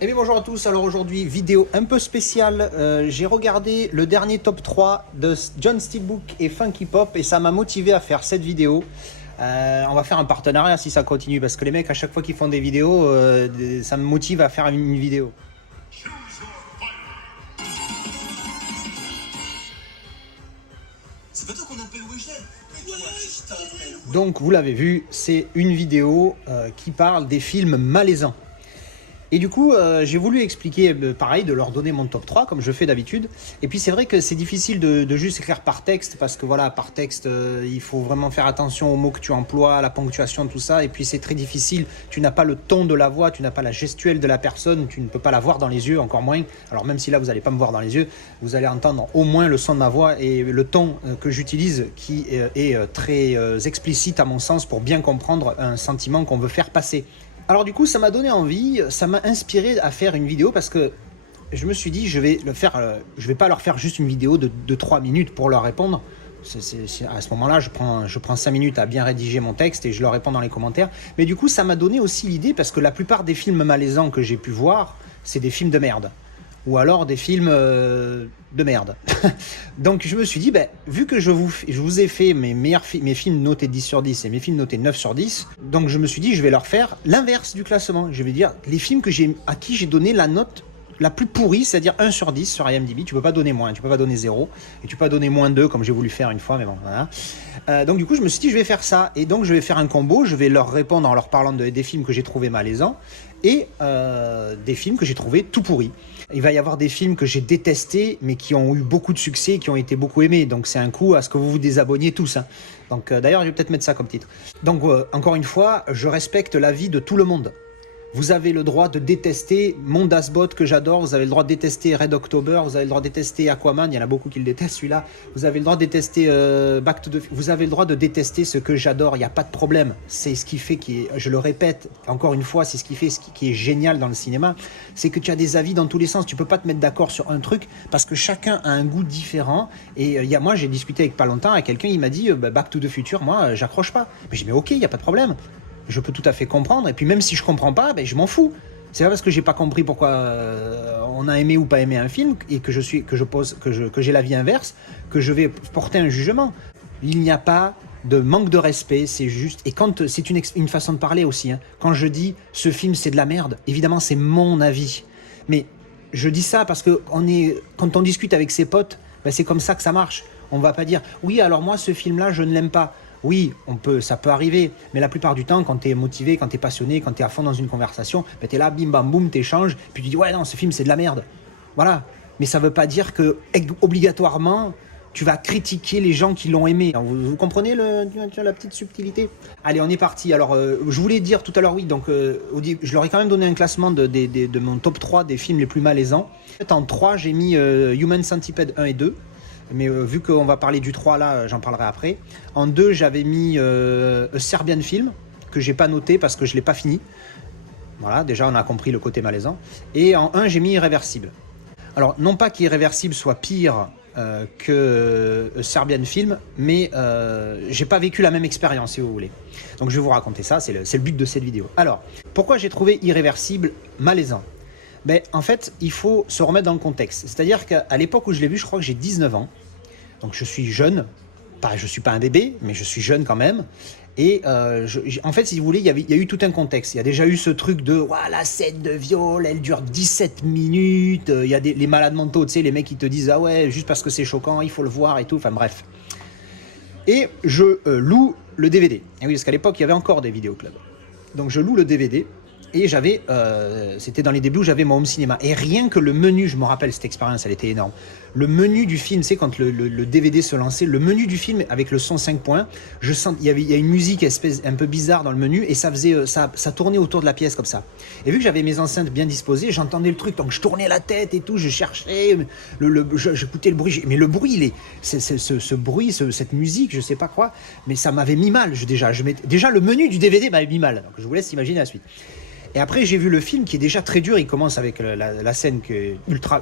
Eh bien bonjour à tous, alors aujourd'hui vidéo un peu spéciale, j'ai regardé le dernier top 3 de John Steelbook et Funky Pop et ça m'a motivé à faire cette vidéo. On va faire un partenariat si ça continue parce que les mecs à chaque fois qu'ils font des vidéos, ça me motive à faire une vidéo. C'est pas toi qu'on appelle Weshel? Donc vous l'avez vu, c'est une vidéo qui parle des films malaisants. Et du coup, j'ai voulu expliquer, pareil, de leur donner mon top 3, comme je fais d'habitude. Et puis c'est vrai que c'est difficile de juste écrire par texte, parce que voilà, par texte, il faut vraiment faire attention aux mots que tu emploies, à la ponctuation, tout ça. Et puis c'est très difficile, tu n'as pas le ton de la voix, tu n'as pas la gestuelle de la personne, tu ne peux pas la voir dans les yeux, encore moins. Alors même si là, vous n'allez pas me voir dans les yeux, vous allez entendre au moins le son de ma voix et le ton que j'utilise, qui est très explicite à mon sens, pour bien comprendre un sentiment qu'on veut faire passer. Alors du coup, ça m'a donné envie, ça m'a inspiré à faire une vidéo parce que je me suis dit, je vais pas leur faire juste une vidéo de 3 minutes pour leur répondre. À ce moment-là, je prends 5 minutes à bien rédiger mon texte et je leur réponds dans les commentaires. Mais du coup, ça m'a donné aussi l'idée parce que la plupart des films malaisants que j'ai pu voir, c'est des films de merde. Ou alors des films de merde. Donc je me suis dit, vu que je vous ai fait mes films notés 10 sur 10 et mes films notés 9 sur 10, donc je me suis dit, je vais leur faire l'inverse du classement. Je vais dire les films à qui j'ai donné la note la plus pourrie, c'est-à-dire 1 sur 10 sur IMDb. Tu peux pas donner moins, tu peux pas donner 0, et tu peux pas donner moins 2 comme j'ai voulu faire une fois, mais bon, voilà. Donc du coup, je me suis dit, je vais faire ça, et donc je vais faire un combo, je vais leur répondre en leur parlant des films que j'ai trouvés malaisants, et des films que j'ai trouvés tout pourris. Il va y avoir des films que j'ai détestés, mais qui ont eu beaucoup de succès, qui ont été beaucoup aimés, donc c'est un coup à ce que vous vous désabonniez tous. Hein. Donc d'ailleurs, je vais peut-être mettre ça comme titre. Donc encore une fois, je respecte l'avis de tout le monde. Vous avez le droit de détester Mondasbot que j'adore, vous avez le droit de détester Red October, vous avez le droit de détester Aquaman, il y en a beaucoup qui le détestent celui-là, vous avez le droit de détester Back to the Future, vous avez le droit de détester ce que j'adore, il n'y a pas de problème. C'est ce qui fait, je le répète encore une fois, c'est ce qui fait qui est génial dans le cinéma, c'est que tu as des avis dans tous les sens, tu peux pas te mettre d'accord sur un truc parce que chacun a un goût différent. Et moi j'ai discuté avec pas longtemps avec quelqu'un, il m'a dit Back to the Future, moi j'accroche pas. Mais j'ai dit mais ok, il n'y a pas de problème. Je peux tout à fait comprendre, et puis même si je comprends pas, je m'en fous. C'est pas parce que j'ai pas compris pourquoi on a aimé ou pas aimé un film et que j'ai l'avis inverse que je vais porter un jugement. Il n'y a pas de manque de respect, c'est juste. Et quand c'est une façon de parler aussi. Hein. Quand je dis ce film c'est de la merde, évidemment c'est mon avis. Mais je dis ça parce que quand on discute avec ses potes, c'est comme ça que ça marche. On va pas dire oui alors moi ce film là je ne l'aime pas. Oui, ça peut arriver, mais la plupart du temps, quand tu es motivé, quand tu es passionné, quand tu es à fond dans une conversation, tu es là, bim bam boum, tu échanges, puis tu dis ouais non, ce film c'est de la merde. Voilà. Mais ça veut pas dire que obligatoirement tu vas critiquer les gens qui l'ont aimé. Vous comprenez la petite subtilité? Allez, on est parti. Alors, je voulais dire tout à l'heure, oui, donc je leur ai quand même donné un classement de mon top 3 des films les plus malaisants. En 3, j'ai mis Human Centipede 1 et 2. Mais vu qu'on va parler du 3 là, j'en parlerai après. En 2, j'avais mis Serbian Film, que j'ai pas noté parce que je l'ai pas fini. Voilà, déjà on a compris le côté malaisant. Et en 1, j'ai mis Irréversible. Alors, non pas qu'Irréversible soit pire que Serbian Film, mais j'ai pas vécu la même expérience, si vous voulez. Donc je vais vous raconter ça, c'est le but de cette vidéo. Alors, pourquoi j'ai trouvé Irréversible malaisant? En fait, il faut se remettre dans le contexte. C'est-à-dire qu'à l'époque où je l'ai vu, je crois que j'ai 19 ans. Donc je suis jeune. Je ne suis pas un bébé, mais je suis jeune quand même. Et en fait, si vous voulez, il y a eu tout un contexte. Il y a déjà eu ce truc de la scène de viol, elle dure 17 minutes. Il y a les malades mentaux, tu sais, les mecs qui te disent ah ouais, juste parce que c'est choquant, il faut le voir et tout. Enfin bref. Et je loue le DVD. Et oui, parce qu'à l'époque, il y avait encore des vidéoclubs. Donc je loue le DVD. Et c'était dans les débuts où j'avais mon home cinéma. Et rien que le menu, je me rappelle cette expérience, elle était énorme. Le menu du film, c'est quand le DVD se lançait, le menu du film avec le son 5 points, il y a une musique un peu bizarre dans le menu et ça tournait autour de la pièce comme ça. Et vu que j'avais mes enceintes bien disposées, j'entendais le truc, donc je tournais la tête et tout, je cherchais, j'écoutais le bruit. Mais le bruit, ce bruit, cette musique, je sais pas quoi, mais ça m'avait mis mal déjà le menu du DVD m'avait mis mal. Donc je vous laisse imaginer la suite. Et après, j'ai vu le film qui est déjà très dur. Il commence avec la scène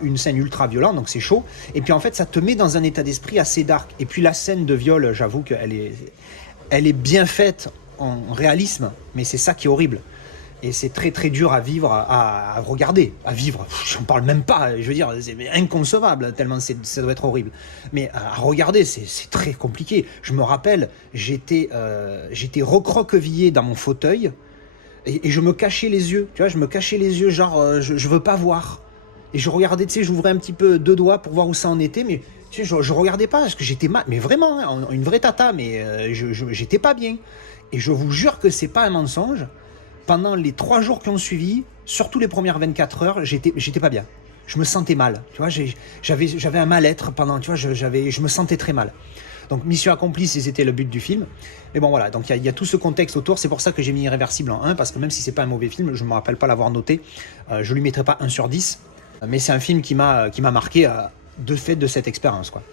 une scène ultra violente, donc c'est chaud. Et puis en fait, ça te met dans un état d'esprit assez dark. Et puis la scène de viol, j'avoue qu'elle est bien faite en réalisme, mais c'est ça qui est horrible. Et c'est très très dur à vivre, à regarder, à vivre. J'en parle même pas, je veux dire, c'est inconcevable, tellement ça doit être horrible. Mais à regarder, c'est très compliqué. Je me rappelle, j'étais recroquevillé dans mon fauteuil et je me cachais les yeux. Tu vois, je me cachais les yeux, genre, je veux pas voir. Et je regardais, tu sais, j'ouvrais un petit peu deux doigts pour voir où ça en était, mais tu sais, je regardais pas parce que j'étais mal, mais vraiment, hein, une vraie tata, mais j'étais pas bien. Et je vous jure que c'est pas un mensonge. Pendant les 3 jours qui ont suivi, surtout les premières 24 heures, j'étais pas bien. Je me sentais mal. Tu vois, j'avais un mal-être pendant. Tu vois, je me sentais très mal. Donc mission accomplie, si c'était le but du film. Mais bon voilà, donc il y a tout ce contexte autour. C'est pour ça que j'ai mis Irréversible en 1, parce que même si c'est pas un mauvais film, je me rappelle pas l'avoir noté. Je lui mettrai pas 1 sur 10. Mais c'est un film qui m'a marqué de fait de cette expérience, quoi.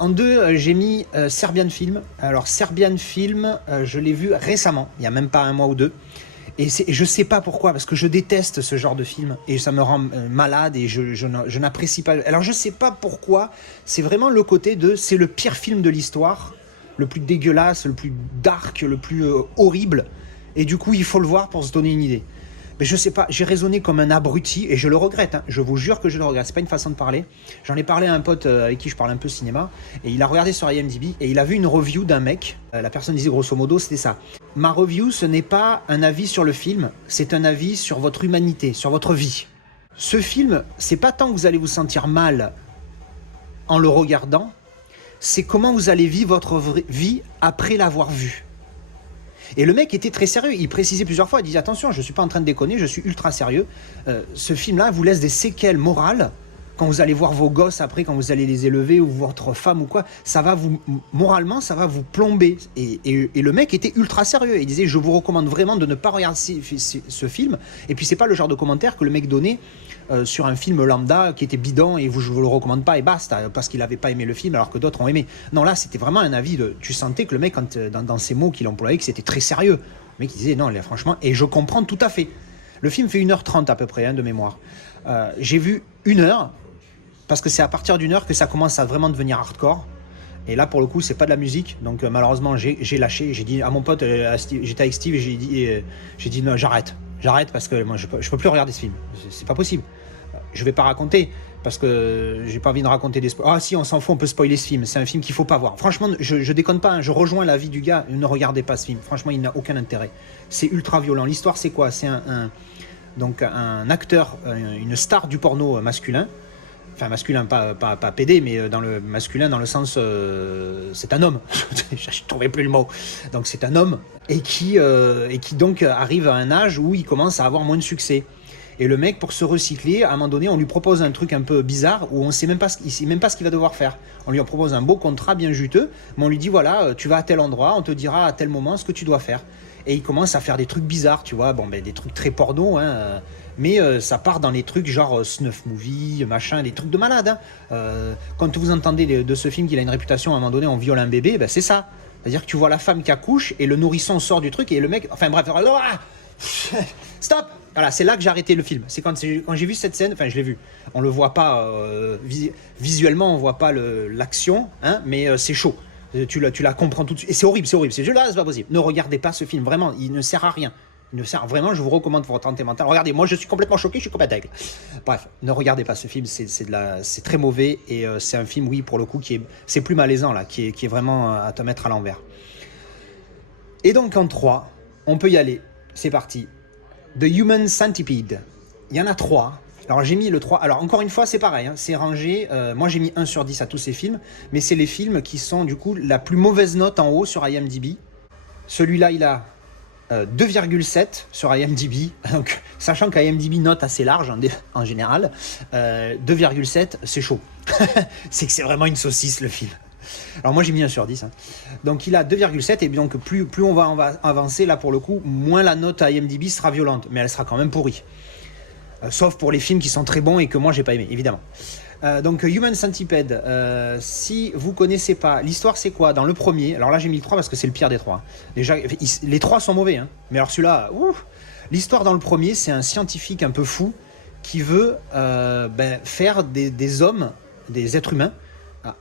En 2, j'ai mis Serbian Film. Alors Serbian Film, je l'ai vu récemment, il y a même pas 1 mois ou 2. Et je sais pas pourquoi, parce que je déteste ce genre de film et ça me rend malade et je n'apprécie pas. Alors je sais pas pourquoi, c'est vraiment le côté de c'est le pire film de l'histoire, le plus dégueulasse, le plus dark, le plus horrible, et du coup il faut le voir pour se donner une idée. Mais je sais pas, j'ai raisonné comme un abruti et je le regrette, hein. Je vous jure que je le regrette, c'est pas une façon de parler. J'en ai parlé à un pote avec qui je parle un peu cinéma et il a regardé sur IMDb et il a vu une review d'un mec. La personne disait grosso modo c'était ça. Ma review, ce n'est pas un avis sur le film, c'est un avis sur votre humanité, sur votre vie. Ce film, c'est pas tant que vous allez vous sentir mal en le regardant, c'est comment vous allez vivre votre vie après l'avoir vu. Et le mec était très sérieux, il précisait plusieurs fois, il disait attention, je ne suis pas en train de déconner, je suis ultra sérieux. Ce film-là vous laisse des séquelles morales quand vous allez voir vos gosses après, quand vous allez les élever, ou votre femme ou quoi, ça va vous, moralement, ça va vous plomber. Et le mec était ultra sérieux, il disait je vous recommande vraiment de ne pas regarder ce film. Et puis c'est pas le genre de commentaire que le mec donnait sur un film lambda qui était bidon et je vous le recommande pas et basta, parce qu'il avait pas aimé le film alors que d'autres ont aimé. Non, là c'était vraiment un avis de, tu sentais que le mec quand, dans ces mots qu'il employait, que c'était très sérieux. Le mec il disait non là, franchement, et je comprends tout à fait. Le film fait 1h30 à peu près, hein, de mémoire. J'ai vu 1 heure, parce que c'est à partir d'1 heure que ça commence à vraiment devenir hardcore. Et là, pour le coup, c'est pas de la musique. Donc, malheureusement, j'ai lâché. J'ai dit à mon pote, j'étais avec Steve, et j'ai dit non, j'arrête. J'arrête parce que moi, je peux plus regarder ce film. C'est pas possible. Je vais pas raconter, parce que j'ai pas envie de raconter des spoilers. Ah si, on s'en fout, on peut spoiler ce film. C'est un film qu'il faut pas voir. Franchement, je déconne pas, hein, je rejoins l'avis du gars. Ne regardez pas ce film. Franchement, il n'a aucun intérêt. C'est ultra violent. L'histoire, c'est quoi? C'est donc un acteur, une star du porno masculin. Enfin masculin, pas PD, mais dans le masculin dans le sens c'est un homme. Je trouvais plus le mot. Donc c'est un homme et qui donc arrive à un âge où il commence à avoir moins de succès. Et le mec, pour se recycler, à un moment donné, on lui propose un truc un peu bizarre où on sait même pas il sait même pas ce qu'il va devoir faire. On lui propose un beau contrat bien juteux, mais on lui dit voilà, tu vas à tel endroit, on te dira à tel moment ce que tu dois faire. Et il commence à faire des trucs bizarres, tu vois, des trucs très porno, hein, mais ça part dans les trucs genre snuff movie, machin, des trucs de malade. Hein. Quand vous entendez de ce film qu'il a une réputation, à un moment donné, on viole un bébé, c'est ça. C'est-à-dire que tu vois la femme qui accouche et le nourrisson sort du truc et le mec, enfin bref, stop. Voilà, c'est là que j'ai arrêté le film. C'est quand j'ai vu cette scène, enfin je l'ai vu. On le voit pas visuellement, on voit pas l'action, hein, mais c'est chaud. Tu la comprends tout de suite. Et c'est horrible. C'est pas possible. Ne regardez pas ce film, vraiment, il ne sert à rien. Vraiment, je vous recommande pour votre santé mentale. Regardez, moi je suis complètement choqué, je suis complètement aigle. Bref, ne regardez pas ce film, c'est très mauvais et c'est un film, oui, pour le coup, c'est plus malaisant là, qui est vraiment à te mettre à l'envers. Et donc en 3, on peut y aller. C'est parti. The Human Centipede. Il y en a 3. Alors j'ai mis le 3. Alors encore une fois, c'est pareil, hein, c'est rangé. Moi j'ai mis 1 sur 10 à tous ces films, mais c'est les films qui sont du coup la plus mauvaise note en haut sur IMDb. Celui-là, il a 2,7 sur IMDb. Donc, sachant qu'IMDb note assez large en général, 2,7, c'est chaud. C'est que c'est vraiment une saucisse le film. Alors moi j'ai mis 1 sur 10. Hein. Donc il a 2,7 et donc plus on va avancer, là pour le coup, moins la note à IMDb sera violente, mais elle sera quand même pourrie. Sauf pour les films qui sont très bons et que moi j'ai pas aimé, évidemment. Donc Human Centipede, si vous connaissez pas, l'histoire c'est quoi? Dans le premier, alors là j'ai mis le 3 parce que c'est le pire des 3. Hein. Déjà, les 3 sont mauvais, hein. Mais alors celui-là, l'histoire dans le premier, c'est un scientifique un peu fou qui veut faire des hommes, des êtres humains,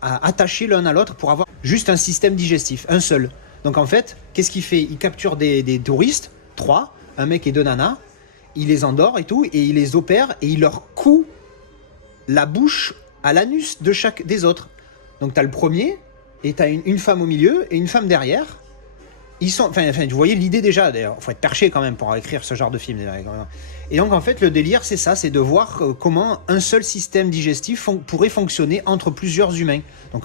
attachés l'un à l'autre pour avoir juste un système digestif, un seul. Donc en fait, qu'est-ce qu'il fait? Il capture des touristes, 3, un mec et deux nanas, il les endort et tout, et il les opère, et il leur coud la bouche à l'anus de chaque des autres. Donc t'as le premier, et t'as une femme au milieu, et une femme derrière. Ils sont, enfin, vous voyez l'idée déjà, d'ailleurs, faut être perché quand même pour écrire ce genre de film. Et donc en fait le délire c'est ça, c'est de voir comment un seul système digestif pourrait fonctionner entre plusieurs humains. Donc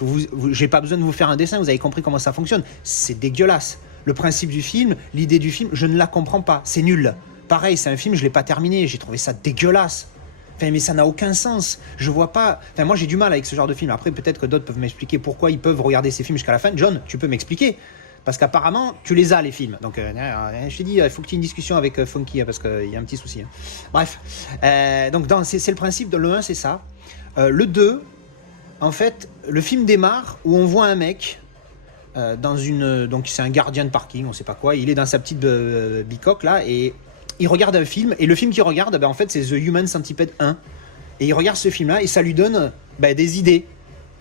j'ai pas besoin de vous faire un dessin, vous avez compris comment ça fonctionne. C'est dégueulasse. Le principe du film, l'idée du film, je ne la comprends pas, c'est nul. Pareil, c'est un film, je l'ai pas terminé, j'ai trouvé ça dégueulasse. Enfin, mais ça n'a aucun sens. Je vois pas. Enfin, moi j'ai du mal avec ce genre de film. Après, peut-être que d'autres peuvent m'expliquer pourquoi ils peuvent regarder ces films jusqu'à la fin. John, tu peux m'expliquer? Parce qu'apparemment, tu les as, les films. Donc, je t'ai dit, il faut que tu aies une discussion avec Funky, parce qu'il y a un petit souci. Bref. Donc, c'est le principe de le 1, c'est ça. Le 2, en fait, le film démarre où on voit un mec dans une... Donc, c'est un gardien de parking, on sait pas quoi. Il est dans sa petite bicoque, là, et il regarde un film. Et le film qu'il regarde, en fait, c'est The Human Centipede 1. Et il regarde ce film-là, et ça lui donne des idées.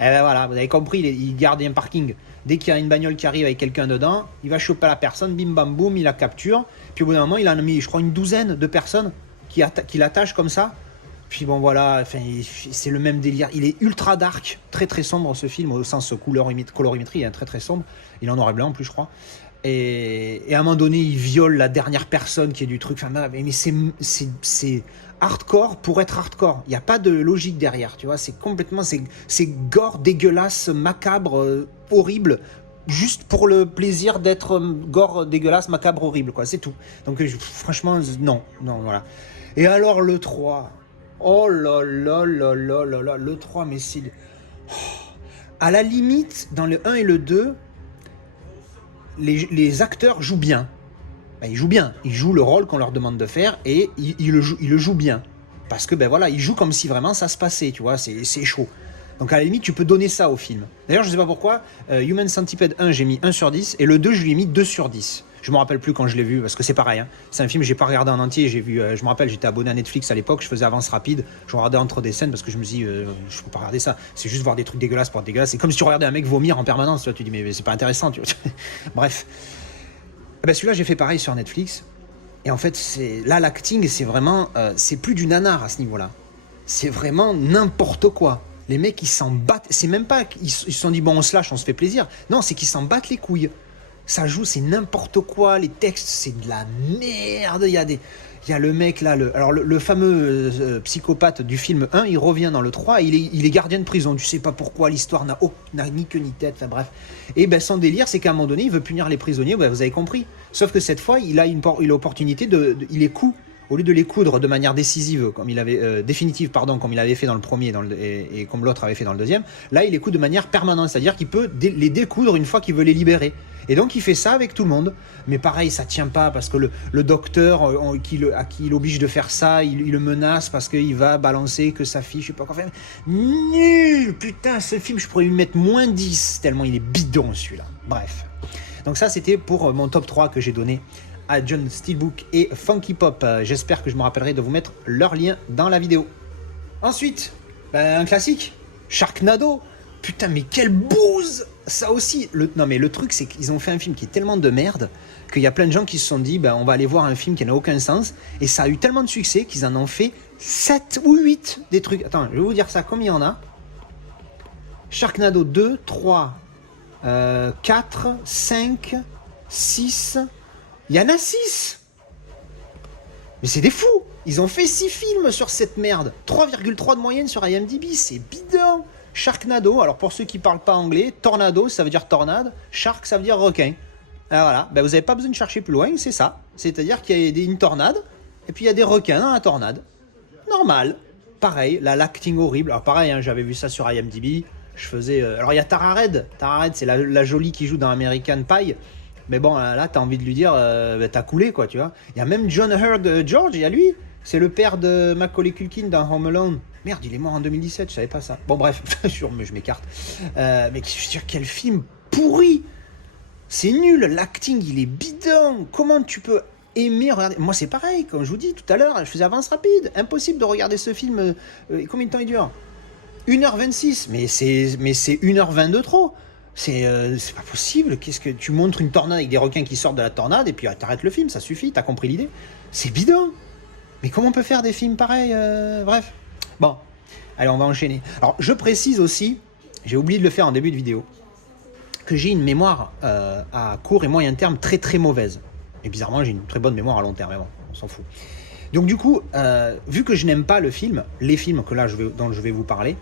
Et voilà, vous avez compris, il garde un parking. Dès qu'il y a une bagnole qui arrive avec quelqu'un dedans, il va choper la personne, bim bam boum, il la capture. Puis au bout d'un moment, il en a mis, je crois, une douzaine de personnes qui l'attachent comme ça. Puis bon voilà, c'est le même délire. Il est ultra dark, très très sombre ce film, au sens colorimétrie, très très sombre. Il est en noir et blanc en plus, je crois. Et à un moment donné, il viole la dernière personne qui est du truc. Enfin, mais c'est hardcore pour être hardcore. Il n'y a pas de logique derrière, tu vois. C'est complètement, c'est gore, dégueulasse, macabre, horrible, juste pour le plaisir d'être gore, dégueulasse, macabre, horrible, quoi. C'est tout. Donc franchement, non, voilà. Et alors le 3, oh là là là là là là, le 3, mais c'est... À la limite, dans le 1 et le 2, les acteurs jouent bien. Ils jouent bien. Ils jouent le rôle qu'on leur demande de faire et ils le jouent bien. Parce que voilà, ils jouent comme si vraiment ça se passait, tu vois, c'est chaud. Donc à la limite, tu peux donner ça au film. D'ailleurs, je sais pas pourquoi, Human Centipede 1, j'ai mis 1 sur 10 et le 2, je lui ai mis 2 sur 10. Je me rappelle plus quand je l'ai vu, parce que c'est pareil. Hein. C'est un film que j'ai pas regardé en entier. J'ai vu, je me rappelle, j'étais abonné à Netflix à l'époque, je faisais avance rapide, je regardais entre des scènes parce que je me dis, je peux pas regarder ça. C'est juste voir des trucs dégueulasses pour être dégueulasse. C'est comme si tu regardais un mec vomir en permanence. Tu vois, tu dis, mais c'est pas intéressant. Tu vois. Bref. Celui-là, j'ai fait pareil sur Netflix. Et en fait, là, l'acting, c'est vraiment, c'est plus du nanar à ce niveau-là. C'est vraiment n'importe quoi. Les mecs, ils s'en battent. C'est même pas qu'ils se sont dit, bon, on se lâche, on se fait plaisir. Non, c'est qu'ils s'en battent les couilles. Ça joue, c'est n'importe quoi. Les textes, c'est de la merde. Il y a le mec là, le fameux psychopathe du film 1, il revient dans le 3, il est gardien de prison. Tu sais pas pourquoi, l'histoire n'a ni queue ni tête, enfin bref. Et son délire, c'est qu'à un moment donné, il veut punir les prisonniers, vous avez compris. Sauf que cette fois, il a l'opportunité il les coud. Au lieu de les coudre de manière décisive, comme il avait définitive, comme il avait fait dans le premier et comme l'autre avait fait dans le deuxième, là il les coud de manière permanente, c'est-à-dire qu'il peut les découdre une fois qu'il veut les libérer. Et donc il fait ça avec tout le monde. Mais pareil, ça tient pas parce que le docteur à qui il oblige de faire ça, il le menace parce qu'il va balancer que sa fille, je sais pas quoi faire. Nul. Putain, ce film, je pourrais lui mettre moins 10 tellement il est bidon celui-là. Bref. Donc ça, c'était pour mon top 3 que j'ai donné à John Steelbook et Funky Pop. J'espère que je me rappellerai de vous mettre leur lien dans la vidéo. Ensuite, un classique, Sharknado. Putain, mais quelle bouse! Ça aussi, non mais le truc, c'est qu'ils ont fait un film qui est tellement de merde qu'il y a plein de gens qui se sont dit, on va aller voir un film qui n'a aucun sens. Et ça a eu tellement de succès qu'ils en ont fait 7 ou 8 des trucs. Attends, je vais vous dire ça, combien il y en a? Sharknado 2, 3, 4, 5, 6... Il y en a 6. Mais c'est des fous. Ils ont fait 6 films sur cette merde. 3,3 de moyenne sur IMDb, c'est bidon. Sharknado, alors pour ceux qui parlent pas anglais, tornado, ça veut dire tornade. Shark, ça veut dire requin. Alors voilà, vous n'avez pas besoin de chercher plus loin, c'est ça. C'est-à-dire qu'il y a une tornade, et puis il y a des requins dans la tornade. Normal. Pareil, l'acting horrible. Alors pareil, j'avais vu ça sur IMDb. Je faisais... alors il y a Tara Reid. Tara Reid, c'est la jolie qui joue dans American Pie. Mais bon, là, t'as envie de lui dire, t'as coulé, quoi, tu vois. Il y a même John Hurt George, il y a lui. C'est le père de Macaulay Culkin dans Home Alone. Merde, il est mort en 2017, je savais pas ça. Bon, bref, je m'écarte. Mais je veux dire, quel film pourri. C'est nul, l'acting, il est bidon. Comment tu peux aimer regarder... Moi, c'est pareil, comme je vous dis tout à l'heure, je faisais avance rapide. Impossible de regarder ce film. Combien de temps il dure? 1h26, mais c'est 1h20 de trop. C'est pas possible. Qu'est-ce que tu montres une tornade avec des requins qui sortent de la tornade et puis t'arrêtes le film, ça suffit, t'as compris l'idée. C'est bidon. Mais comment on peut faire des films pareils Bref. Bon, allez, on va enchaîner. Alors, je précise aussi, j'ai oublié de le faire en début de vidéo, que j'ai une mémoire à court et moyen terme très très mauvaise. Et bizarrement, j'ai une très bonne mémoire à long terme, mais bon, on s'en fout. Donc du coup, vu que je n'aime pas le film, les films que là dont je vais vous parler,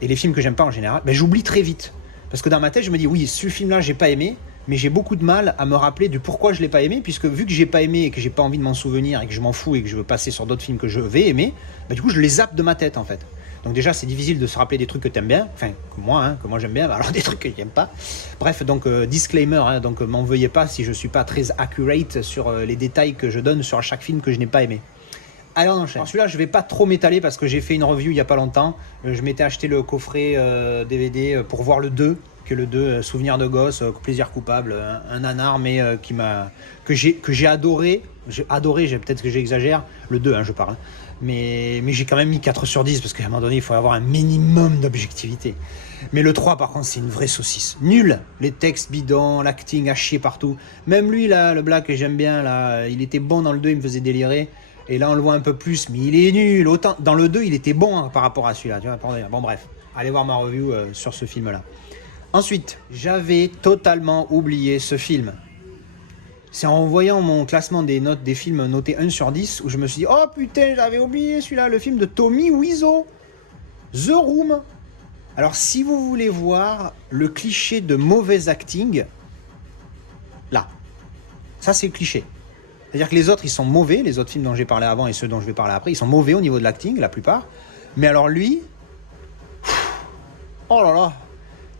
et les films que j'aime pas en général, ben, j'oublie très vite. Parce que dans ma tête, je me dis, oui, ce film-là, j'ai pas aimé, mais j'ai beaucoup de mal à me rappeler de pourquoi je l'ai pas aimé, puisque vu que j'ai pas aimé et que j'ai pas envie de m'en souvenir et que je m'en fous et que je veux passer sur d'autres films que je vais aimer, ben, du coup, je les zappe de ma tête en fait. Donc déjà, c'est difficile de se rappeler des trucs que t'aimes bien, enfin, que moi j'aime bien, alors des trucs que j'aime pas. Bref, donc disclaimer, hein, donc m'en veuillez pas si je suis pas très accurate sur les détails que je donne sur chaque film que je n'ai pas aimé. Allez, on enchaîne. Celui-là, je vais pas trop m'étaler parce que j'ai fait une review il y a pas longtemps. Je m'étais acheté le coffret DVD pour voir le 2, que le 2, souvenir de gosse, plaisir coupable, un nanar, mais que j'ai adoré. Peut-être que j'exagère, le 2, hein, je parle. Mais j'ai quand même mis 4 sur 10 parce qu'à un moment donné, il faut avoir un minimum d'objectivité. Mais le 3, par contre, c'est une vraie saucisse. Nul. Les textes bidons, l'acting à chier partout. Même lui, là, le black que j'aime bien, là, il était bon dans le 2, il me faisait délirer. Et là, on le voit un peu plus, mais il est nul. Autant, dans le 2, il était bon hein, par rapport à celui-là. Tu vois, bon, bref, allez voir ma review sur ce film-là. Ensuite, j'avais totalement oublié ce film. C'est en voyant mon classement des notes des films notés 1 sur 10 où je me suis dit, oh putain, j'avais oublié celui-là, le film de Tommy Wiseau, The Room. Alors, si vous voulez voir le cliché de mauvais acting, là, ça c'est le cliché. C'est-à-dire que les autres, ils sont mauvais, les autres films dont j'ai parlé avant et ceux dont je vais parler après, ils sont mauvais au niveau de l'acting, la plupart. Mais alors lui, oh là là,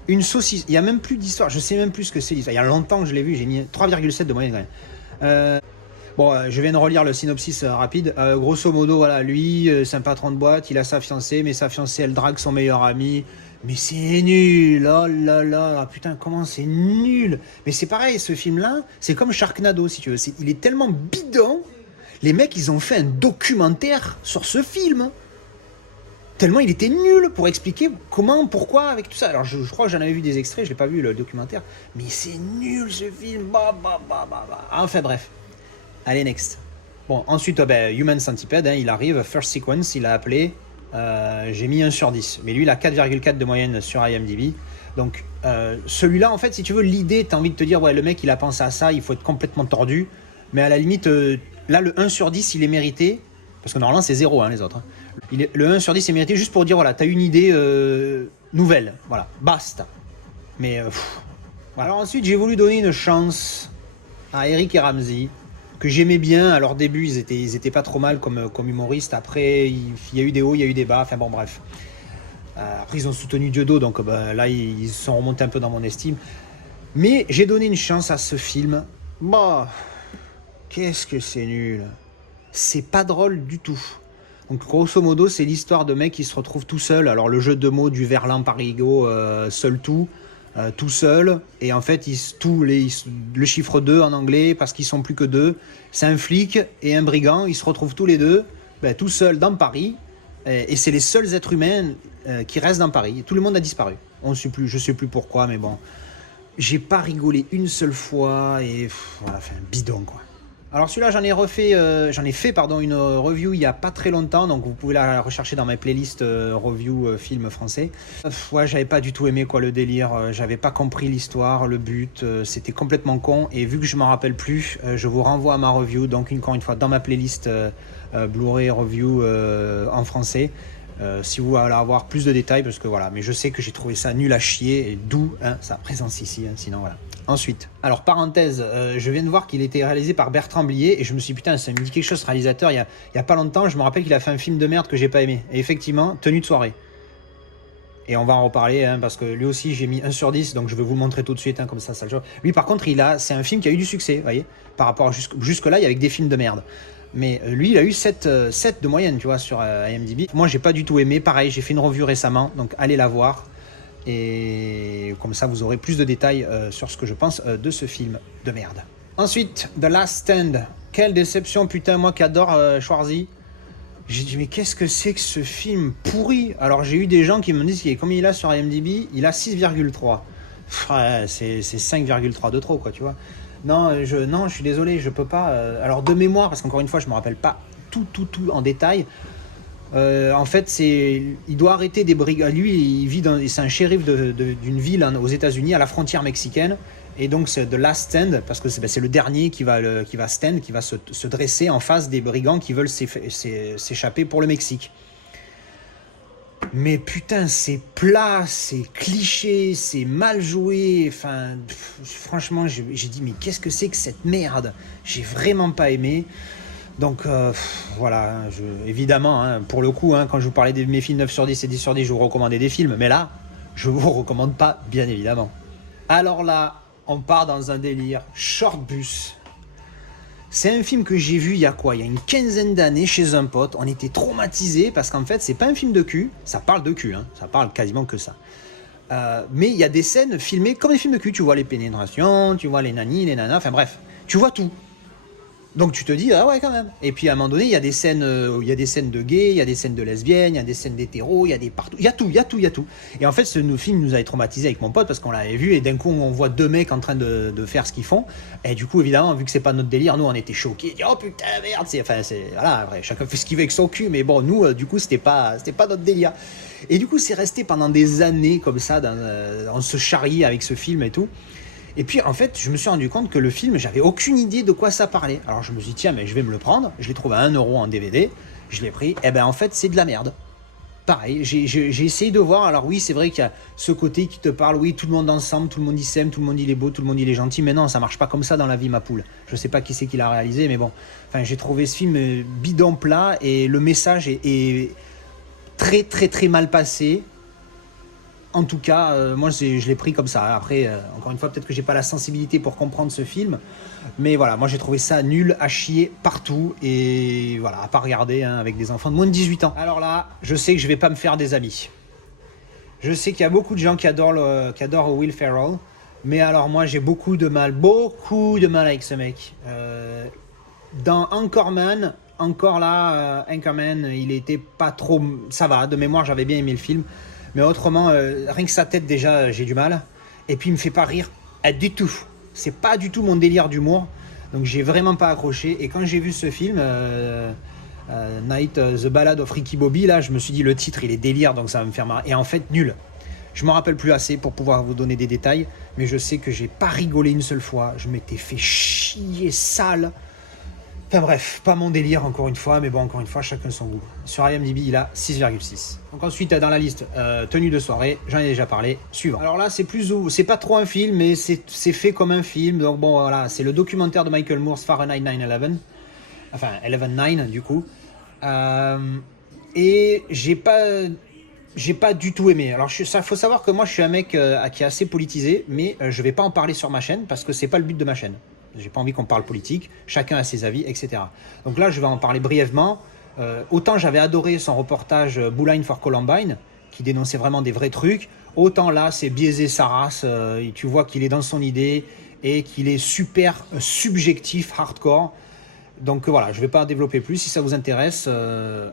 une saucisse. Il n'y a même plus d'histoire, je sais même plus ce que c'est l'histoire. Il y a longtemps que je l'ai vu, j'ai mis 3,7 de moyenne quand même. Je viens de relire le synopsis rapide. Grosso modo, voilà, lui, c'est un patron de boîte, il a sa fiancée, mais sa fiancée, elle drague son meilleur ami. Mais c'est nul, oh là là, putain, comment c'est nul. Mais c'est pareil, ce film-là, c'est comme Sharknado, si tu veux. Il est tellement bidon, les mecs, ils ont fait un documentaire sur ce film. Tellement il était nul pour expliquer comment, pourquoi, avec tout ça. Alors, je crois que j'en avais vu des extraits, je l'ai pas vu, le documentaire. Mais c'est nul, ce film. Enfin, bref. Allez, next. Bon, ensuite, Human Centipede, hein, il arrive, first sequence, il a appelé... j'ai mis 1 sur 10, mais lui il a 4,4 de moyenne sur IMDb. Donc celui-là, en fait, si tu veux, l'idée, t'as envie de te dire, ouais, le mec il a pensé à ça, il faut être complètement tordu, mais à la limite, là le 1 sur 10 il est mérité, parce que normalement c'est 0 hein, les autres. Hein. Le 1 sur 10 est mérité juste pour dire, voilà, t'as une idée nouvelle, voilà, basta. Mais voilà. Alors ensuite, j'ai voulu donner une chance à Eric et Ramsey, que j'aimais bien. À leur début, ils étaient pas trop mal comme humoristes. Après, il y a eu des hauts, il y a eu des bas. Enfin bon, bref. Après, ils ont soutenu Dieudo, donc là, ils sont remontés un peu dans mon estime. Mais j'ai donné une chance à ce film. Bah, qu'est-ce que c'est nul. C'est pas drôle du tout. Donc, grosso modo, c'est l'histoire de mecs qui se retrouvent tout seuls. Alors, le jeu de mots du Verlan Parigo, seul tout. Tout seul, et en fait le chiffre 2 en anglais, parce qu'ils sont plus que deux, c'est un flic et un brigand, ils se retrouvent tous les deux tout seuls dans Paris, et c'est les seuls êtres humains qui restent dans Paris. Tout le monde a disparu, je sais plus pourquoi, mais bon, j'ai pas rigolé une seule fois, et voilà, enfin, bidon quoi. Alors celui-là, j'en ai fait une review il y a pas très longtemps, donc vous pouvez la rechercher dans mes playlists review film français. Ouais, j'avais pas du tout aimé quoi le délire, j'avais pas compris l'histoire, le but, c'était complètement con, et vu que je m'en rappelle plus, je vous renvoie à ma review, donc encore une fois dans ma playlist Blu-ray review en français. Si vous voulez avoir plus de détails, parce que voilà, mais je sais que j'ai trouvé ça nul à chier, et d'où sa présence ici, sinon voilà. Ensuite, alors parenthèse, je viens de voir qu'il était réalisé par Bertrand Blier, et je me suis dit, putain, ça me dit quelque chose ce réalisateur, il y a pas longtemps, je me rappelle qu'il a fait un film de merde que j'ai pas aimé, et effectivement, Tenue de soirée. Et on va en reparler, parce que lui aussi j'ai mis 1 sur 10, donc je vais vous le montrer tout de suite, comme ça le joue. Lui par contre, c'est un film qui a eu du succès, vous voyez, par rapport à jusque-là, il y avait des films de merde. Mais lui, il a eu 7 de moyenne, tu vois, sur IMDb. Moi, j'ai pas du tout aimé, pareil, j'ai fait une review récemment, donc allez la voir. Et comme ça, vous aurez plus de détails sur ce que je pense de ce film de merde. Ensuite, The Last Stand. Quelle déception, putain, moi qui adore Schwarzy. J'ai dit, mais qu'est-ce que c'est que ce film pourri? Alors, j'ai eu des gens qui me disent, combien il a sur IMDb? Il a 6,3. Ouais, c'est 5,3 de trop, quoi, tu vois. Non, je suis désolé, je peux pas. Alors de mémoire, parce qu'encore une fois, je me rappelle pas tout en détail. En fait, il doit arrêter des brigands. Lui, c'est un shérif d'une ville aux États-Unis, à la frontière mexicaine. Et donc, c'est The Last Stand, parce que c'est le dernier qui va se dresser en face des brigands qui veulent s'échapper pour le Mexique. Mais putain, c'est plat, c'est cliché, c'est mal joué. Enfin, franchement, j'ai dit, mais qu'est-ce que c'est que cette merde? J'ai vraiment pas aimé. Donc voilà, évidemment, hein, pour le coup, hein, quand je vous parlais de mes films 9 sur 10 et 10 sur 10, je vous recommandais des films. Mais là, je vous recommande pas, bien évidemment. Alors là, on part dans un délire short bus. C'est un film que j'ai vu il y a une quinzaine d'années chez un pote. On était traumatisés parce qu'en fait, c'est pas un film de cul. Ça parle de cul, hein, ça parle quasiment que ça. Mais il y a des scènes filmées comme des films de cul. Tu vois les pénétrations, tu vois les nanis, les nanas, enfin bref, tu vois tout. Donc tu te dis, ah ouais, quand même. Et puis à un moment donné, il y a des scènes de gays, il y a des scènes de lesbiennes, il y a des scènes d'hétéros, il y a des partout. Il y a tout. Et en fait, ce film nous avait traumatisé avec mon pote parce qu'on l'avait vu et d'un coup, on voit deux mecs en train de faire ce qu'ils font. Et du coup, évidemment, vu que c'est pas notre délire, nous, on était choqués. Oh putain, merde. Voilà, après, chacun fait ce qu'il veut avec son cul. Mais bon, nous, du coup, c'était pas notre délire. Et du coup, c'est resté pendant des années comme ça, on se charriait avec ce film et tout. Et puis en fait, je me suis rendu compte que le film, j'avais aucune idée de quoi ça parlait. Alors je me suis dit, tiens, mais je vais me le prendre. Je l'ai trouvé à 1 euro en DVD. Je l'ai pris. Et ben en fait, c'est de la merde. Pareil, j'ai essayé de voir. Alors oui, c'est vrai qu'il y a ce côté qui te parle. Oui, tout le monde ensemble, tout le monde y s'aime, tout le monde il est beau, tout le monde il est gentil. Mais non, ça marche pas comme ça dans la vie, ma poule. Je sais pas qui c'est qui l'a réalisé, mais bon. Enfin, j'ai trouvé ce film bidon plat et le message est très mal passé. En tout cas, moi je l'ai pris comme ça. Après, encore une fois, peut-être que j'ai pas la sensibilité pour comprendre ce film, mais voilà, moi j'ai trouvé ça nul, à chier partout, et voilà, à pas regarder hein, avec des enfants de moins de 18 ans. Alors là, je sais que je vais pas me faire des amis. Je sais qu'il y a beaucoup de gens qui adorent Will Ferrell, mais alors moi j'ai beaucoup de mal avec ce mec. Dans Anchorman, Anchorman, il était pas trop, ça va, de mémoire j'avais bien aimé le film. Mais autrement, rien que sa tête déjà, j'ai du mal. Et puis il me fait pas rire du tout. C'est pas du tout mon délire d'humour. Donc j'ai vraiment pas accroché. Et quand j'ai vu ce film, Night, The Ballad of Ricky Bobby, là, je me suis dit le titre il est délire, donc ça va me faire marrer. Et en fait, nul. Je m'en rappelle plus assez pour pouvoir vous donner des détails. Mais je sais que j'ai pas rigolé une seule fois. Je m'étais fait chier sale. Enfin bref, pas mon délire encore une fois, mais bon, encore une fois, chacun son goût. Sur IMDb, il a 6,6. Donc ensuite, dans la liste, tenue de soirée, j'en ai déjà parlé, suivant. Alors là, c'est pas trop un film, mais c'est fait comme un film. Donc bon, voilà, c'est le documentaire de Michael Moore's Fahrenheit 9/11. Enfin, 11/9 du coup. Et j'ai pas du tout aimé. Alors, faut savoir que moi, je suis un mec qui est assez politisé, mais je vais pas en parler sur ma chaîne parce que c'est pas le but de ma chaîne. J'ai pas envie qu'on parle politique, chacun a ses avis, etc. Donc là, je vais en parler brièvement. Autant j'avais adoré son reportage Bowling for Columbine, qui dénonçait vraiment des vrais trucs, autant là, c'est biaisé sa race, et tu vois qu'il est dans son idée, et qu'il est super subjectif, hardcore. Donc voilà, je ne vais pas développer plus. Si ça vous intéresse,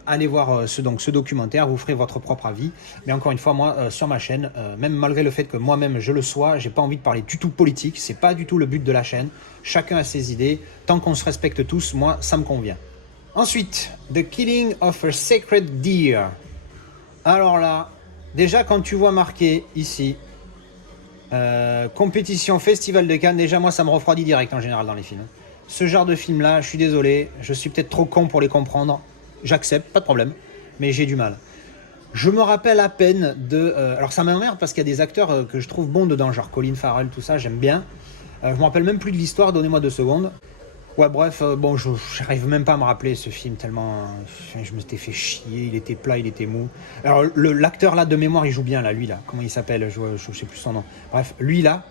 allez voir ce documentaire, vous ferez votre propre avis. Mais encore une fois, moi, sur ma chaîne, même malgré le fait que moi-même je le sois, j'ai pas envie de parler du tout politique. C'est pas du tout le but de la chaîne. Chacun a ses idées. Tant qu'on se respecte tous, moi, ça me convient. Ensuite, The Killing of a Sacred Deer. Alors là, déjà quand tu vois marqué ici, compétition Festival de Cannes, déjà moi ça me refroidit direct en général dans les films. Ce genre de film là, je suis désolé, je suis peut-être trop con pour les comprendre, j'accepte, pas de problème, mais j'ai du mal. Je me rappelle à peine de... alors ça m'emmerde parce qu'il y a des acteurs que je trouve bons dedans, genre Colin Farrell, tout ça, j'aime bien. Je me rappelle même plus de l'histoire, donnez-moi 2 secondes. Ouais bref, bon, j'arrive même pas à me rappeler ce film tellement... je me t'ai fait chier, il était plat, il était mou. Alors l'acteur là de mémoire, il joue bien là, lui là, comment il s'appelle, je sais plus son nom. Bref, lui là,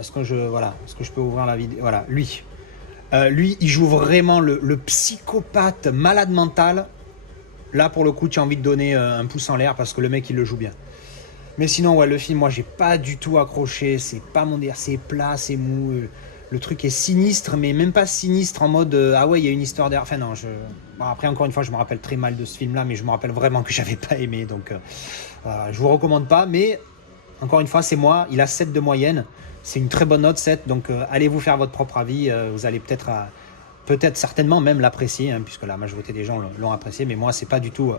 est-ce que je peux ouvrir la vidéo? Voilà, lui. Lui, il joue vraiment le psychopathe malade mental. Là, pour le coup, tu as envie de donner un pouce en l'air parce que le mec, il le joue bien. Mais sinon, ouais, le film, moi, j'ai pas du tout accroché. C'est pas mon délire, c'est plat, c'est mou. Le truc est sinistre, mais même pas sinistre en mode ah ouais, il y a une histoire derrière. Enfin, non, bon, après, encore une fois, je me rappelle très mal de ce film-là, mais je me rappelle vraiment que j'avais pas aimé. Donc, je vous recommande pas. Mais Encore une fois, c'est moi, il a 7 de moyenne. C'est une très bonne note, 7. Donc allez vous faire votre propre avis. Vous allez peut-être certainement même l'apprécier, hein, puisque la majorité des gens l'ont apprécié. Mais moi, c'est pas du tout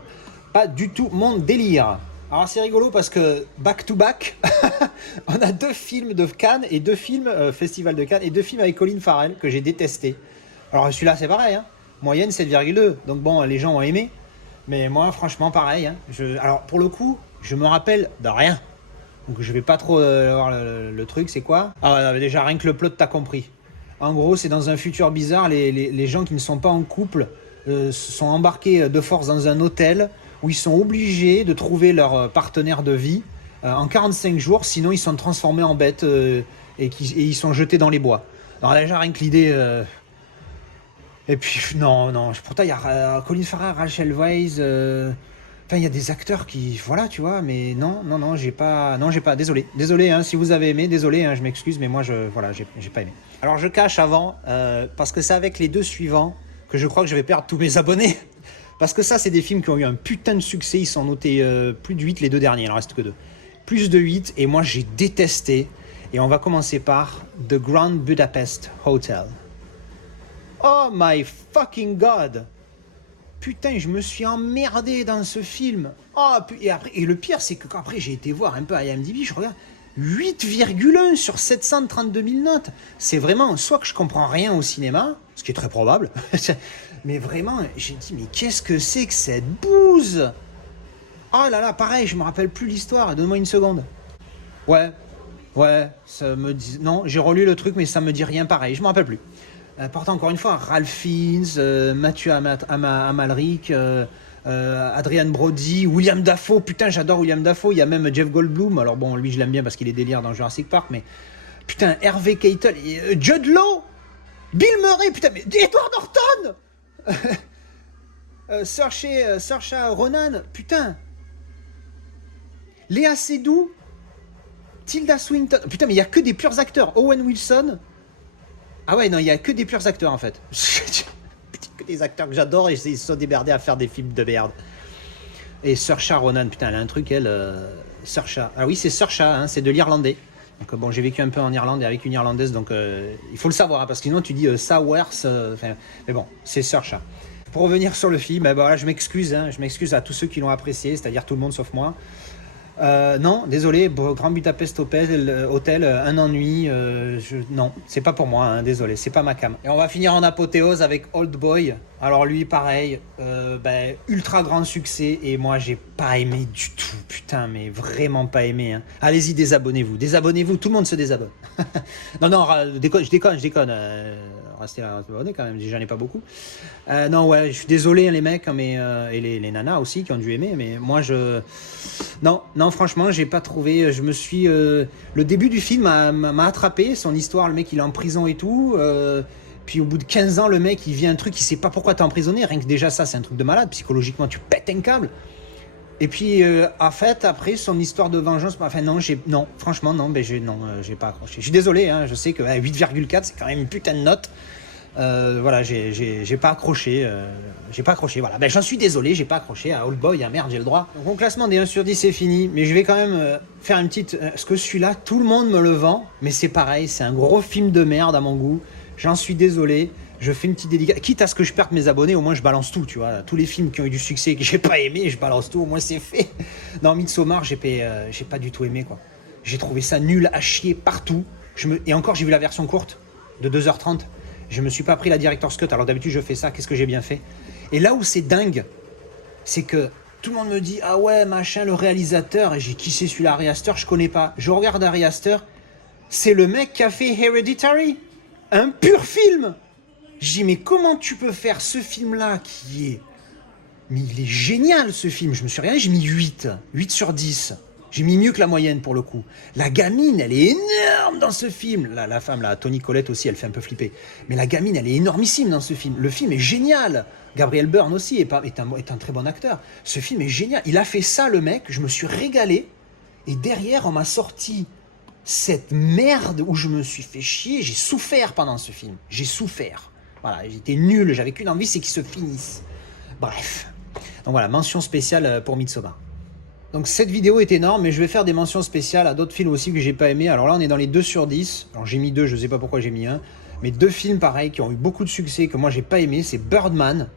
mon délire. Alors c'est rigolo parce que back to back, on a 2 films de Cannes et 2 films Festival de Cannes et 2 films avec Colin Farrell que j'ai détesté. Alors celui-là c'est pareil, hein. Moyenne 7,2. Donc bon, les gens ont aimé. Mais moi franchement pareil. Hein. Alors pour le coup, je me rappelle de rien. Donc je vais pas trop voir le truc, c'est quoi? Déjà rien que le plot t'as compris. En gros c'est dans un futur bizarre, les gens qui ne sont pas en couple sont embarqués de force dans un hôtel où ils sont obligés de trouver leur partenaire de vie en 45 jours, sinon ils sont transformés en bêtes et ils sont jetés dans les bois. Alors déjà rien que l'idée... Et puis non, pourtant il y a Colin Farrell, Rachel Weisz... Enfin, il y a des acteurs qui... Voilà, tu vois, mais non, j'ai pas... Désolé, hein, si vous avez aimé, désolé, hein, je m'excuse, mais moi, voilà, j'ai pas aimé. Alors, je cache avant, parce que c'est avec les 2 suivants que je crois que je vais perdre tous mes abonnés. Parce que ça, c'est des films qui ont eu un putain de succès. Ils sont notés plus de 8 les 2 derniers. Il en reste que 2. Plus de 8. Et moi, j'ai détesté. Et on va commencer par The Grand Budapest Hotel. Oh my fucking God! Putain, je me suis emmerdé dans ce film. Oh, et le pire, c'est que après, j'ai été voir un peu à IMDb. Je regarde 8,1 sur 732 000 notes. C'est vraiment soit que je comprends rien au cinéma, ce qui est très probable. Mais vraiment, j'ai dit, mais qu'est-ce que c'est que cette bouse? Oh là là, pareil, je me rappelle plus l'histoire. Donne-moi une seconde. Ouais, ça me dit... Non, j'ai relu le truc, mais ça me dit rien pareil. Je me rappelle plus. Pourtant, encore une fois, Ralph Fiennes, Mathieu Amalric, Adrian Brody, William Dafoe. Putain, j'adore William Dafoe. Il y a même Jeff Goldblum. Alors bon, lui, je l'aime bien parce qu'il est délire dans Jurassic Park. Mais putain, Hervé Keitel, Jude Law, Bill Murray, putain, mais Edward Norton, Saoirse Ronan, putain, Léa Seydoux, Tilda Swinton. Putain, mais il y a que des purs acteurs. Owen Wilson. Ah ouais, non, il y a que des purs acteurs en fait. Que des acteurs que j'adore et ils se sont déberdés à faire des films de merde. Et Saoirse Ronan, putain, elle a un truc, elle. Saoirse. Ah oui, c'est Saoirse, hein, c'est de l'irlandais. Donc bon, j'ai vécu un peu en Irlande et avec une irlandaise, donc il faut le savoir, hein, parce que sinon tu dis Saoirse. Mais bon, c'est Saoirse. Pour revenir sur le film, ben voilà, je m'excuse à tous ceux qui l'ont apprécié, c'est-à-dire tout le monde sauf moi. Non, désolé, Grand Budapest Hotel, un ennui, non, c'est pas pour moi, hein, désolé, c'est pas ma cam. Et on va finir en apothéose avec Old Boy. Alors lui, pareil, ultra grand succès, et moi j'ai pas aimé du tout, putain, mais vraiment pas aimé. Hein. Allez-y, désabonnez-vous, tout le monde se désabonne. non, je déconne. Restez abonnés quand même, j'en ai pas beaucoup. Non, ouais, je suis désolé, hein, les mecs, mais, et les nanas aussi qui ont dû aimer, mais moi Non, franchement, j'ai pas trouvé. Je me suis. Le début du film m'a attrapé. Son histoire, le mec, il est en prison et tout. Puis au bout de 15 ans, le mec, il vit un truc, il sait pas pourquoi t'es emprisonné. Rien que déjà, ça, c'est un truc de malade. Psychologiquement, tu pètes un câble. Et puis, en fait, après, son histoire de vengeance. Enfin, non, franchement, non, j'ai pas accroché. Je suis désolé, hein, je sais que 8,4, c'est quand même une putain de note. Voilà, j'ai pas accroché. Voilà. J'en suis désolé, j'ai pas accroché à Old Boy, merde, j'ai le droit. Donc, mon classement des 1 sur 10, c'est fini. Mais je vais quand même faire une petite. Parce que celui-là, tout le monde me le vend. Mais c'est pareil, c'est un gros film de merde à mon goût. J'en suis désolé. Je fais une petite dédicace. Quitte à ce que je perde mes abonnés, au moins je balance tout, tu vois. Tous les films qui ont eu du succès et que j'ai pas aimé, je balance tout, au moins c'est fait. Non, Midsommar, j'ai pas du tout aimé, quoi. J'ai trouvé ça nul à chier partout. Et encore, j'ai vu la version courte de 2h30. Je me suis pas pris la Director's Cut, alors d'habitude je fais ça, qu'est-ce que j'ai bien fait? Et là où c'est dingue, c'est que tout le monde me dit, ah ouais, machin, le réalisateur, et j'ai qui c'est celui-là, Ari Aster, je connais pas. Je regarde Ari Aster, c'est le mec qui a fait Hereditary, un pur film. Je dis, mais comment tu peux faire ce film-là qui est... Mais il est génial ce film, je me suis regardé, j'ai mis 8 sur 10. J'ai mis mieux que la moyenne pour le coup. La gamine, elle est énorme dans ce film. La femme, là, Toni Collette aussi, elle fait un peu flipper. Mais la gamine, elle est énormissime dans ce film. Le film est génial. Gabriel Byrne aussi est un très bon acteur. Ce film est génial. Il a fait ça, le mec. Je me suis régalé. Et derrière, on m'a sorti cette merde où je me suis fait chier. J'ai souffert pendant ce film. J'ai souffert. Voilà, j'étais nul. J'avais qu'une envie, c'est qu'il se finisse. Bref. Donc voilà, mention spéciale pour Midsommar. Donc cette vidéo est énorme, mais je vais faire des mentions spéciales à d'autres films aussi que j'ai pas aimé. Alors là, on est dans les 2 sur 10. Alors j'ai mis 2, je sais pas pourquoi j'ai mis 1. Mais 2 films pareils qui ont eu beaucoup de succès, que moi j'ai pas aimé, c'est Birdman.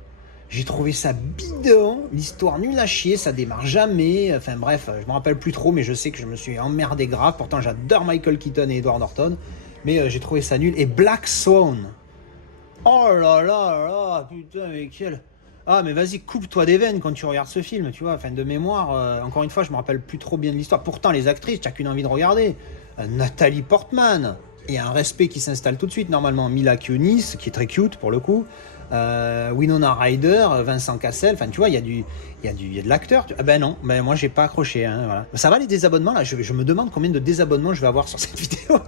J'ai trouvé ça bidon, l'histoire nulle à chier, ça démarre jamais. Enfin bref, je me rappelle plus trop, mais je sais que je me suis emmerdé grave. Pourtant j'adore Michael Keaton et Edward Norton, mais j'ai trouvé ça nul. Et Black Swan. Oh là là là, putain, mais quel... Ah mais vas-y, coupe-toi des veines quand tu regardes ce film, tu vois, enfin de mémoire, encore une fois, je me rappelle plus trop bien de l'histoire. Pourtant les actrices, t'as qu'une envie de regarder. Nathalie Portman, il y a un respect qui s'installe tout de suite normalement. Mila Kunis, qui est très cute pour le coup. Winona Ryder, Vincent Cassel, enfin tu vois, il y a de l'acteur. Ah ben non, ben moi j'ai pas accroché. Hein, voilà. Ça va les désabonnements là, je me demande combien de désabonnements je vais avoir sur cette vidéo.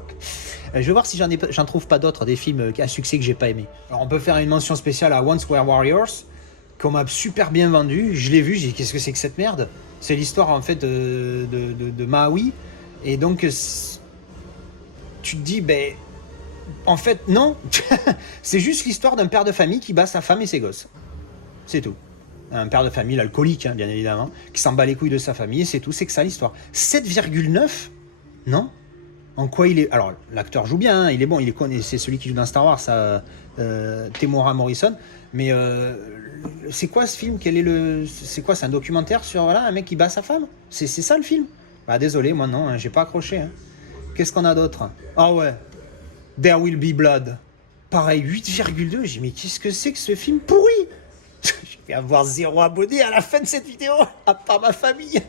Je vais voir si j'en trouve pas d'autres, des films à succès que j'ai pas aimé. Alors on peut faire une mention spéciale à Once Were Warriors, qu'on m'a super bien vendu. Je l'ai vu, j'ai dit qu'est-ce que c'est que cette merde? C'est l'histoire en fait de Maui. Et donc tu te dis, ben en fait non, c'est juste l'histoire d'un père de famille qui bat sa femme et ses gosses. C'est tout. Un père de famille alcoolique, hein, bien évidemment, qui s'en bat les couilles de sa famille, et c'est tout, c'est que ça l'histoire. 7,9 ? Non. En quoi il est... Alors, l'acteur joue bien, hein, il est bon, c'est celui qui joue dans Star Wars, ça, Temuera Morrison. Mais c'est quoi ce film? C'est quoi, c'est un documentaire sur voilà, un mec qui bat sa femme? C'est ça le film? Bah désolé, moi non, hein, j'ai pas accroché. Hein. Qu'est-ce qu'on a d'autre? Ah ouais, There Will Be Blood. Pareil, 8,2. J'ai dit, mais qu'est-ce que c'est que ce film pourri? Je vais avoir 0 abonné à la fin de cette vidéo, à part ma famille.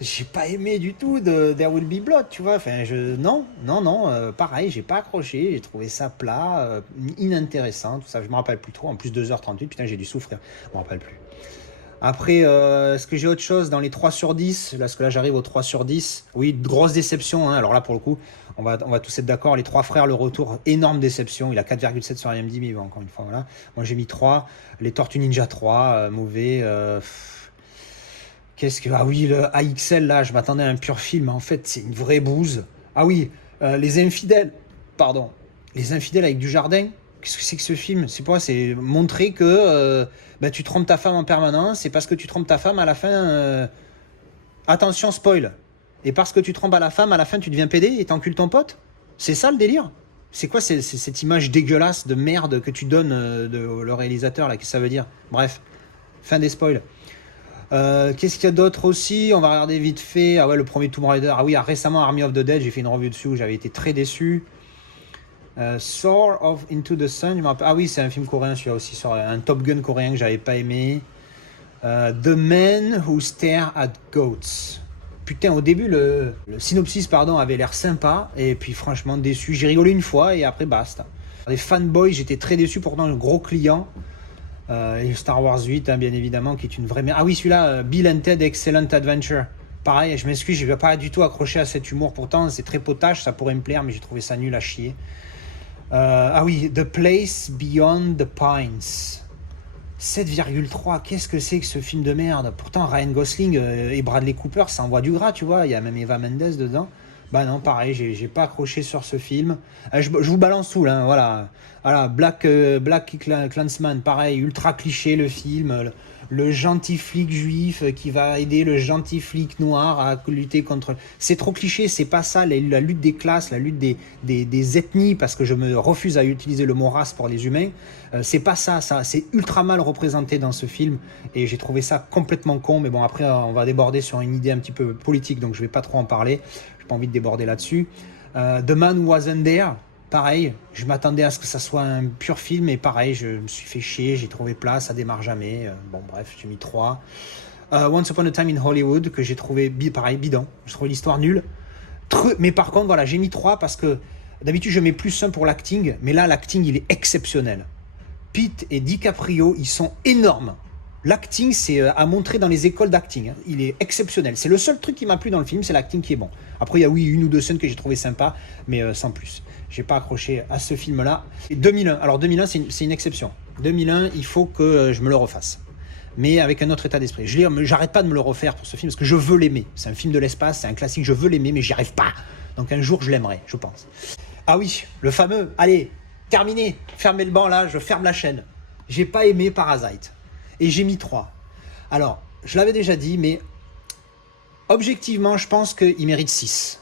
J'ai pas aimé du tout de There Will Be Blood, tu vois. Enfin, non, pareil, j'ai pas accroché. J'ai trouvé ça plat, inintéressant, tout ça. Je me rappelle plus trop. En plus, 2h38, putain, j'ai dû souffrir. Je me rappelle plus. Après, est-ce que j'ai autre chose dans les 3 sur 10? Là, parce que là, j'arrive aux 3 sur 10. Oui, grosse déception. Hein. Alors là, pour le coup, on va tous être d'accord. Les 3 frères, le retour, énorme déception. Il a 4,7 sur IMDb, mais bon, encore une fois, voilà. Moi, j'ai mis 3. Les Tortues Ninja 3, mauvais. Qu'est-ce que... Ah oui, le AXL, là, je m'attendais à un pur film. En fait, c'est une vraie bouse. Ah oui, Les Infidèles. Pardon. Les Infidèles avec Dujardin. Qu'est-ce que c'est que ce film? C'est quoi? C'est montrer que tu trompes ta femme en permanence, et parce que tu trompes ta femme, à la fin... Attention, spoil. Et parce que tu trompes à la femme, à la fin, tu deviens pédé et t'encules ton pote? C'est ça le délire? C'est quoi cette image dégueulasse de merde que tu donnes de le réalisateur, là? Qu'est-ce que ça veut dire? Bref, fin des spoils. Qu'est-ce qu'il y a d'autre aussi? On va regarder vite fait. Ah ouais, le premier Tomb Raider. Ah oui, récemment Army of the Dead, j'ai fait une review dessus où j'avais été très déçu. Soar of Into the Sun, ah oui, c'est un film coréen, celui-là aussi, sur un Top Gun coréen que j'avais pas aimé. The Men Who Stare at Goats. Putain, au début, le synopsis avait l'air sympa, et puis franchement déçu. J'ai rigolé une fois, et après, basta. Les fanboys, j'étais très déçu, pourtant un gros client. Et Star Wars 8, hein, bien évidemment, qui est une vraie merde. Ah oui, celui-là, Bill and Ted Excellent Adventure. Pareil, je m'excuse, je vais pas du tout accrocher à cet humour, pourtant c'est très potache, ça pourrait me plaire, mais j'ai trouvé ça nul à chier. Ah oui, The Place Beyond the Pines. 7,3, qu'est-ce que c'est que ce film de merde? Pourtant Ryan Gosling et Bradley Cooper, ça envoie du gras, tu vois, il y a même Eva Mendes dedans. Bah non, pareil, j'ai pas accroché sur ce film. Je vous balance tout là, voilà. Black Klansman, pareil, ultra cliché le film. Le gentil flic juif qui va aider le gentil flic noir à lutter contre... C'est trop cliché, c'est pas ça, la lutte des classes, la lutte des ethnies, parce que je me refuse à utiliser le mot race pour les humains. C'est pas ça, c'est ultra mal représenté dans ce film, et j'ai trouvé ça complètement con, mais bon, après, on va déborder sur une idée un petit peu politique, donc je vais pas trop en parler, j'ai pas envie de déborder là-dessus. The Man Who Wasn't There, pareil, je m'attendais à ce que ça soit un pur film, et pareil, je me suis fait chier, j'ai trouvé plat, ça démarre jamais. Bon, bref, j'ai mis 3. Once Upon a Time in Hollywood, que j'ai trouvé pareil, bidon. Je trouvais l'histoire nulle. Mais par contre, voilà, j'ai mis 3 parce que d'habitude, je mets plus 1 pour l'acting, mais là, l'acting, il est exceptionnel. Pitt et DiCaprio, ils sont énormes. L'acting, c'est à montrer dans les écoles d'acting. Hein. Il est exceptionnel. C'est le seul truc qui m'a plu dans le film, c'est l'acting qui est bon. Après, il y a oui, 1 ou 2 scènes que j'ai trouvé sympa, mais sans plus. J'ai pas accroché à ce film-là. Et 2001. Alors 2001, c'est une exception. 2001, il faut que je me le refasse. Mais avec un autre état d'esprit. J'arrête pas de me le refaire pour ce film, parce que je veux l'aimer. C'est un film de l'espace, c'est un classique, je veux l'aimer, mais j'y arrive pas. Donc un jour, je l'aimerai, je pense. Ah oui, le fameux, allez, terminé, fermez le banc là, je ferme la chaîne. J'ai pas aimé Parasite. Et j'ai mis 3. Alors, je l'avais déjà dit, mais Objectivement, je pense qu'il mérite 6.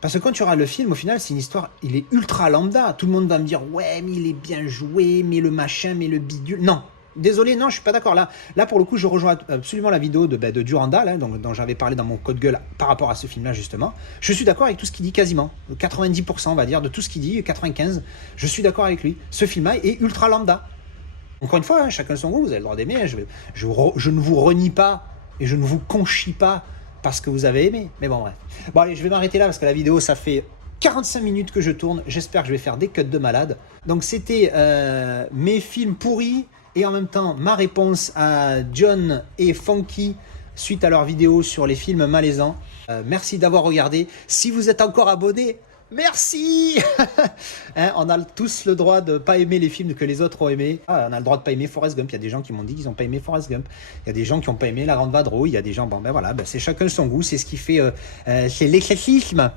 Parce que quand tu regardes le film, au final, c'est une histoire, il est ultra lambda. Tout le monde va me dire, ouais, mais il est bien joué, mais le machin, mais le bidule. Non, désolé, non, je suis pas d'accord. Là, pour le coup, je rejoins absolument la vidéo de Durandal, hein, dont j'avais parlé dans mon code gueule par rapport à ce film-là, justement. Je suis d'accord avec tout ce qu'il dit quasiment. 90%, on va dire, de tout ce qu'il dit, 95%. Je suis d'accord avec lui. Ce film-là est ultra lambda. Encore une fois, hein, chacun son goût, vous avez le droit d'aimer. Hein, je ne vous renie pas et je ne vous conchis pas parce que vous avez aimé. Mais bon, bref. Bon, allez, je vais m'arrêter là parce que la vidéo, ça fait 45 minutes que je tourne. J'espère que je vais faire des cuts de malade. Donc, c'était mes films pourris et en même temps ma réponse à John et Funky suite à leur vidéo sur les films malaisants. Merci d'avoir regardé. Si vous êtes encore abonné, merci. Hein, on a tous le droit de ne pas aimer les films que les autres ont aimés. Ah, on a le droit de pas aimer Forrest Gump. Il y a des gens qui m'ont dit qu'ils n'ont pas aimé Forrest Gump. Il y a des gens qui n'ont pas aimé La Grande Vadrouille. Il y a des gens, bon ben voilà, ben c'est chacun son goût. C'est ce qui fait, c'est l'éclectisme.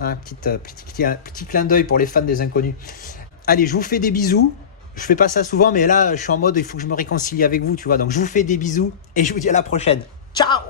Un petit clin d'œil pour les fans des Inconnus. Allez, je vous fais des bisous. Je fais pas ça souvent, mais là, je suis en mode, il faut que je me réconcilie avec vous, tu vois. Donc, je vous fais des bisous et je vous dis à la prochaine. Ciao!